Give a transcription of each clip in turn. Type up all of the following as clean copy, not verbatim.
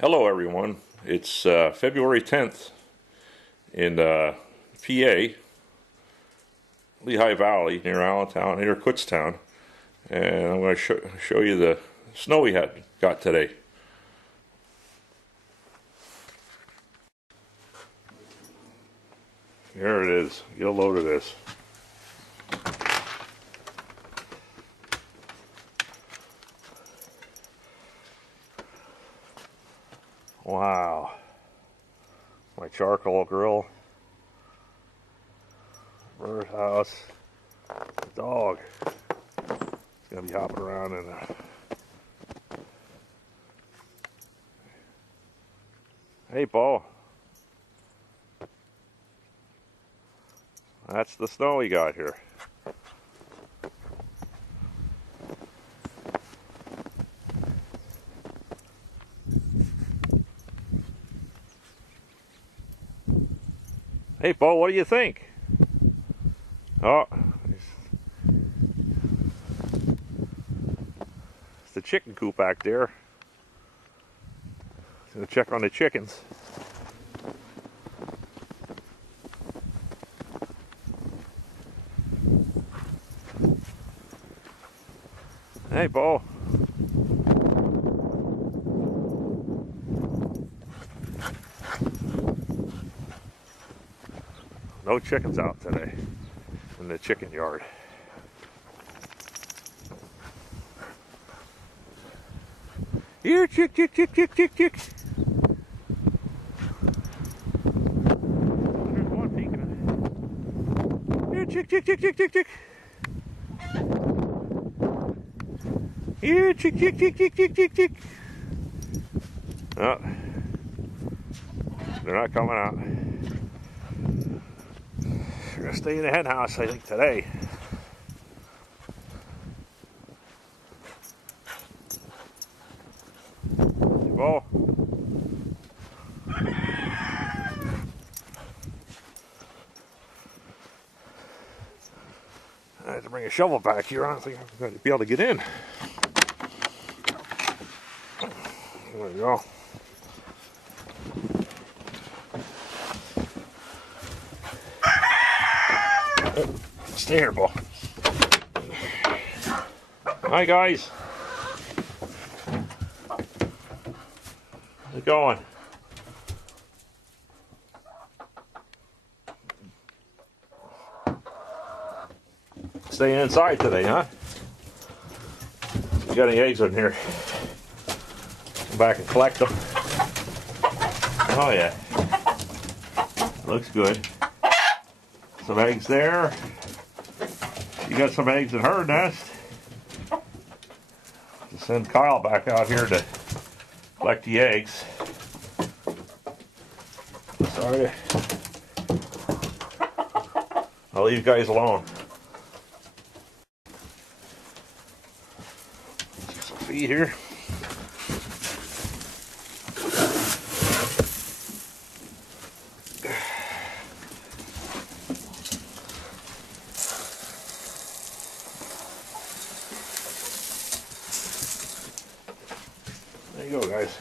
Hello everyone, it's February 10th in PA, Lehigh Valley near Allentown, near Kutztown, and I'm going to show you the snow we got today. Here it is, get a load of this. Wow, my charcoal grill, birdhouse, the dog. It's gonna be hopping around in there. Hey, Paul. That's the snow we got here. Hey, Paul, what do you think? Oh, it's the chicken coop back there. Gonna check on the chickens. Hey, Paul. No chickens out today in the chicken yard. Here, chick. There's one peeking at it. Here, chick. Here, chick. Oh, they're not coming out. We're gonna stay in the hen house, I think, today. Well, I had to bring a shovel back here. I don't think I'm going to be able to get in. There we go. Stay here, Bo. Hi, guys. How's it going? Staying inside today, huh? You got any eggs in here? Come back and collect them. Oh yeah. Looks good. Some eggs there. You got some eggs in her nest. To send Kyle back out here to collect the eggs. Sorry. I'll leave you guys alone. Some feed here. There you go, guys.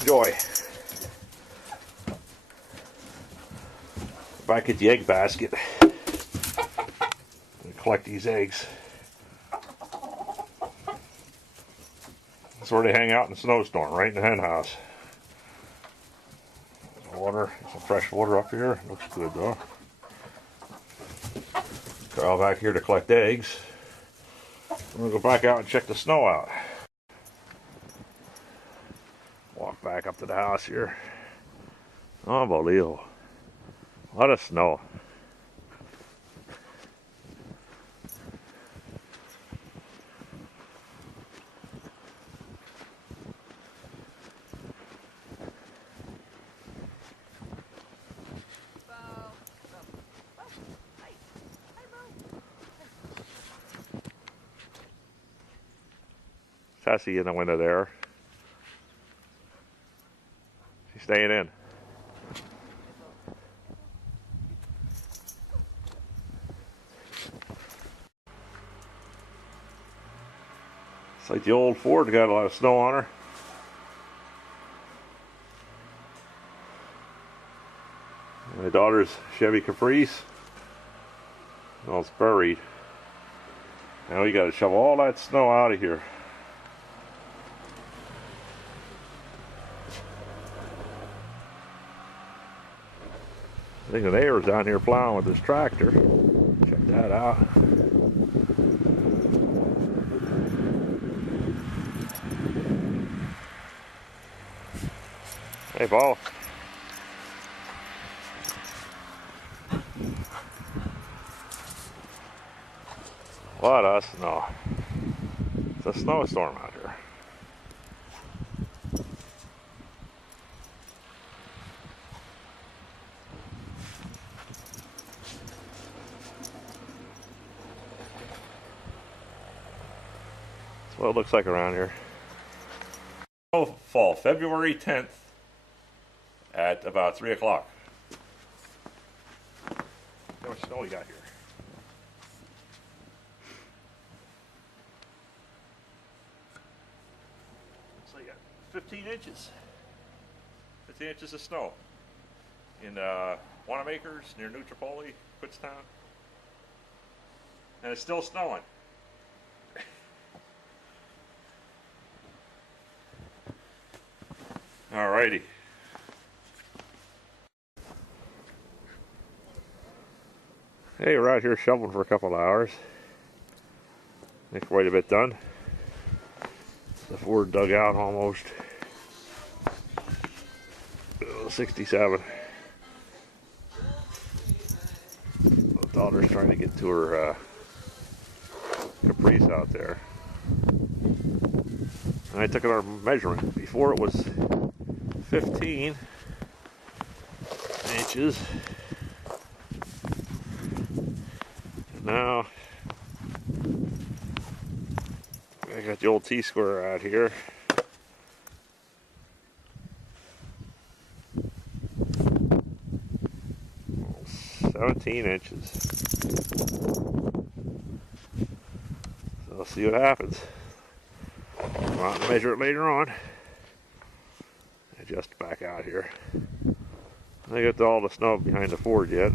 Enjoy. Back at the egg basket and collect these eggs. That's where they hang out in the snowstorm, right in the hen house. Water, some fresh water up here. Looks good though. Carl back here to collect eggs. I'm gonna go back out and check the snow out. Walk back up to the house here. Unbelievable. A lot of snow. Sassy in the window there. She's staying in. It's like the old Ford got a lot of snow on her. My daughter's Chevy Caprice. Well, it's buried. Now we got to shovel all that snow out of here. I think the neighbor's down here plowing with his tractor. Check that out. Hey, Paul. What a snow. It's a snowstorm out here. That's what it looks like around here. Fall, February 10th at about 3 o'clock. How much snow we got here? So you got 15 inches. 15 inches of snow in Wanamaker's near New Tripoli, Kutztown. And it's still snowing. Alrighty. Hey, we're out here shoveling for a couple of hours. Think quite a bit done. The Ford dug out almost 67. The daughter's trying to get to her Caprice out there. And I took our measurement. Before it was 15 inches. Now I got the old T-square out here. Oh, 17 inches. So I'll see what happens. Come out and measure it later on. Adjust back out here. I got all the snow behind the Ford yet.